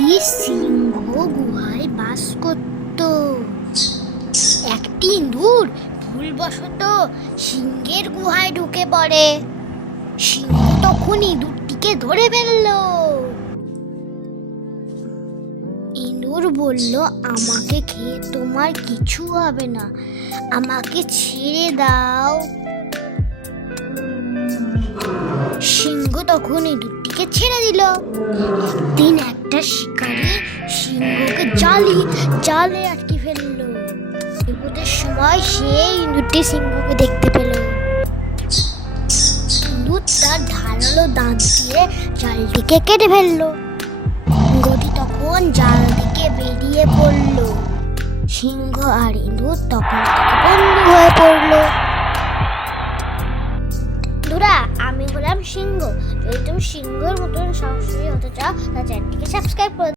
একটি সিংহ গুহায় বাস করত। একটি ইঁদুর ভুলবশত সিংহের গুহায় ঢুকে পড়ে। সিংহ তখন ইঁদুরটিকে ধরে ফেলল। ইঁদুর বলল, আমাকে খেয়ে তোমার কিছু হবে না। আমাকে ছেড়ে দাও। সিংহ তখন ইঁদুরটিকে ছেড়ে দিল। একদিন একটা শিকারী সিংহকে জালি, জালে আটকে ফেলল। বিপদের সময় সে ইঁদুরটি সিংহকে দেখতে পেল। ইঁদুর তার ধারালো দাঁত দিয়ে জালটিকে কেটে ফেলল। সিংহটি তখন জাল থেকে বেরিয়ে পড়ল। সিংহ আর ইঁদুর তখন বন্ধু সিংহ যদি তুমি সিংহের মতন সাহসী হতে চাও তাহলে চ্যানেলটিকে সাবস্ক্রাইব করে